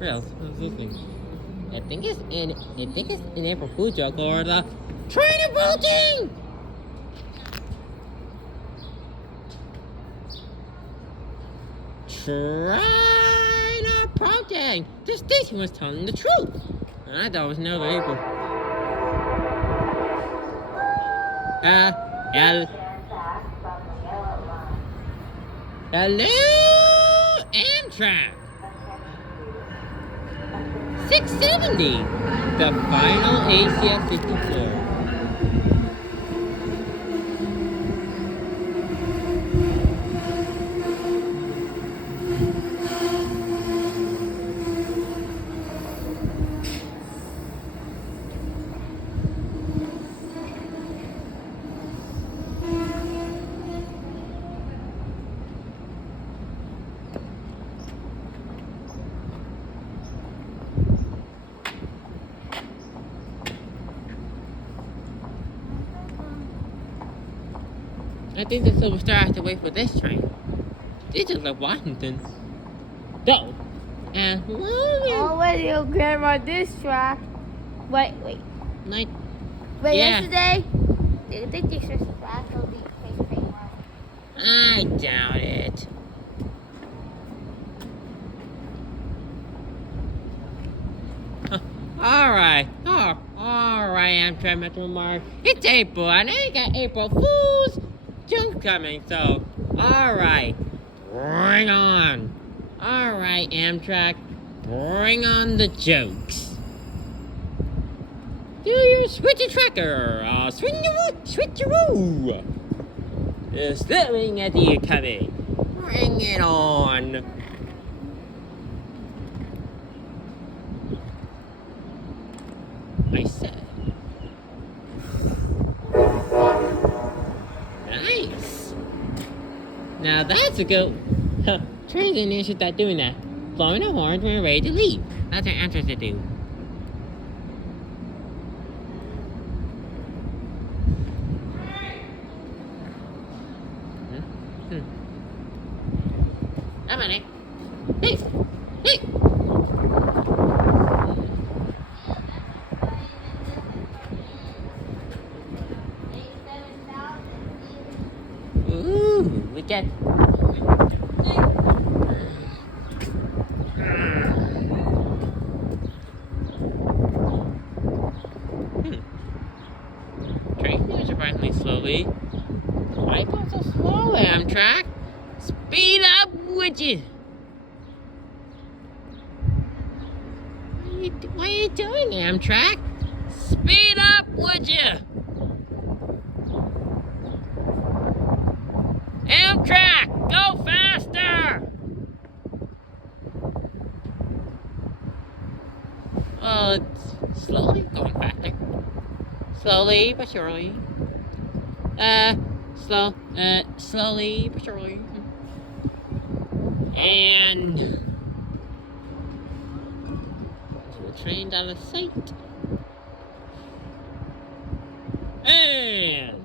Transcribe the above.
Where else? What's this thing? I think it's an April Fool joke or the train approaching! Train approaching! The station was telling the truth. And I thought it was another April. Hello, Amtrak. 670, the final ACF 54. I think the Silver Star has to wait for this train. This is like Washington. Go. And oh, wait, your grandma this track. Wait. Like, Wait, yeah. Yesterday? I think this was track will be face. I doubt it. Alright, Amtrak Metro Mart. It's April, and I got April Fool's junk coming, so, alright, bring on. Alright, Amtrak, bring on the jokes. Do your switchy tracker, switcheroo. Staring at you coming. Bring it on. I said. Nice. Now that's a good. Trains and should start doing that. Blowing the horns when we're ready to leave. That's what Amtrak to do. Come on, Hey! Ooh, we get. Train moves surprisingly slowly. Why go so slow, Amtrak? Speed up, would you? What are you doing, Amtrak? Speed up, would you? Amtrak, go faster! Well, it's slowly going faster. Slowly but surely. Slowly but surely. And the train's out of sight. And